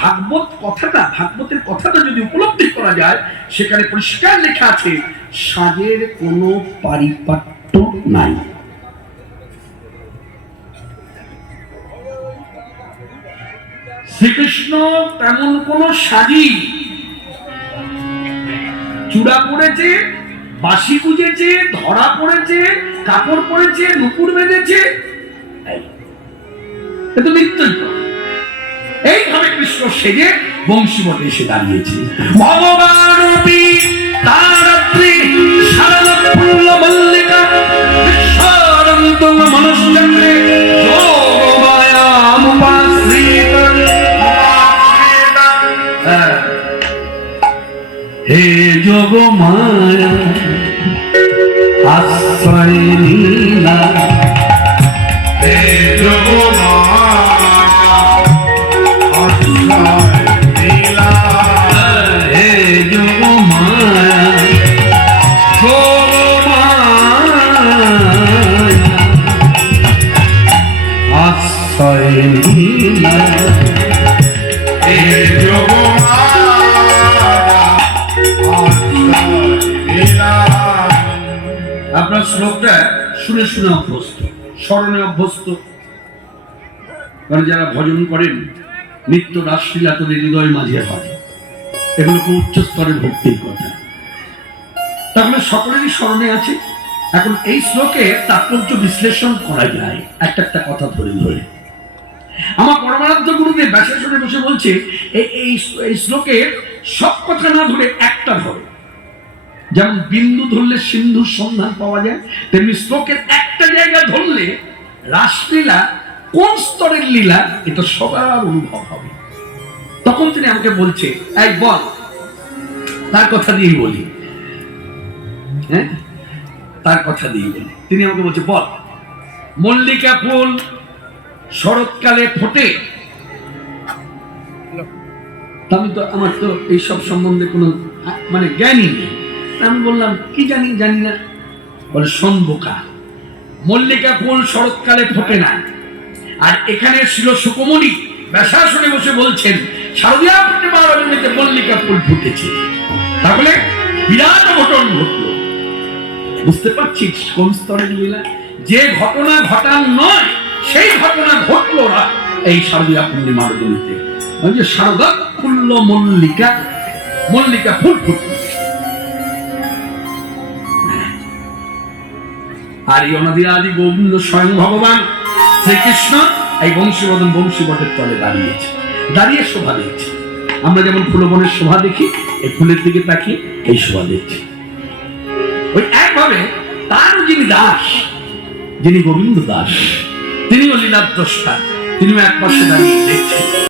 ভাগবত কথাটা, ভাগবতের কথাটা যদি উপলব্ধি করা যায়, সেখানে পরিষ্কার লেখা আছে সাজের কোনো পারিপাট্য নাই। শ্রীকৃষ্ণ তেমন কোন সাজি, চূড়া পড়েছে, বাঁশি গুজেছে, ধরা পড়েছে, কাপড় পরেছে, নুপুর বেঁধেছে, এটা নিত্যই এইভাবে কৃষ্ণ সেজে বংশীবটে এসে দাঁড়িয়েছে। ভগবান তারাত্রি শারদপুল্ল মল্লিকা বিশ্বরন্ত মনশ্চক্রে যোগমায়ামুপাশ্রিত। হে যোগমায়া আশ্রয় লীলা, হে যোগমায়া আপনার শ্লোকটা শুনে শুনে অভ্যস্ত, স্মরণে অভ্যস্ত। কারণ যারা ভজন করেন নিত্য রাসলীলা তাদের হৃদয় মাঝে হয়, এগুলো খুব উচ্চ স্তরের ভক্তির কথা, তাহলে সকলেরই স্মরণে আছে। এখন এই শ্লোকে তাৎপর্য বিশ্লেষণ করা যায় একটা একটা কথা ধরে ধরে। আমার পরমারাধ্য গুরুদেব ব্যাসাসনে বসে বলছে এই শ্লোকের সব কথা না ধরে একটা ধরে। যেমন বিন্দু ধরলে সিন্ধুর সন্ধান পাওয়া যায়, তেমনি শ্লোকের একটা জায়গা ধরলে রাসলীলা কোন স্তরের লীলা এটা সবার অনুভব হবে। তখন তিনি আমাকে বলছে, এই বল, তার কথা দিয়েই বলি, হ্যাঁ তার কথা দিয়ে বলি। তিনি আমাকে বলছে, বল, মল্লিকা ফুল শরৎকালে ফোটে। আমার তো এইসব সম্বন্ধে কোনো জ্ঞানই নেই। আমি বললাম, কি জানি না। বলে, শোন বোকা, মল্লিকা ফুল শরৎকালে ফোটে না। আর এখানে ছিল সুকমণি ব্যাসাসনে বসে বলছেন শারদীয়া পূর্ণিমার রজনীতে মল্লিকা ফুল ফুটেছে। তাহলে বিরাট ঘটন ঘটল। বুঝতে পারছিস কোন স্তরের লীলা? যে ঘটনা ঘটান নয় সেই ঘটনা ঘটলো না এই শারদীয়া পূর্ণিমা রজনীতে। ওই যে শারদা ফুল্ল মল্লিকা, মল্লিকা ফুল ফুটল। আর এই অনাদি আদি গোবিন্দ স্বয়ং ভগবান শ্রীকৃষ্ণ এই বংশীবটের তলে দাঁড়িয়েছে, দাঁড়িয়ে শোভা দিয়েছে। আমরা যেমন ফুলবনের শোভা দেখি, এই ফুলের দিকে তাকিয়ে এই শোভা দেখছি। ওই একভাবে তার যিনি দাস, যিনি গোবিন্দ দাস, তিনিও লীলাদ্রষ্টা, তিনিও এক পাশে দাঁড়িয়ে দেখছেন।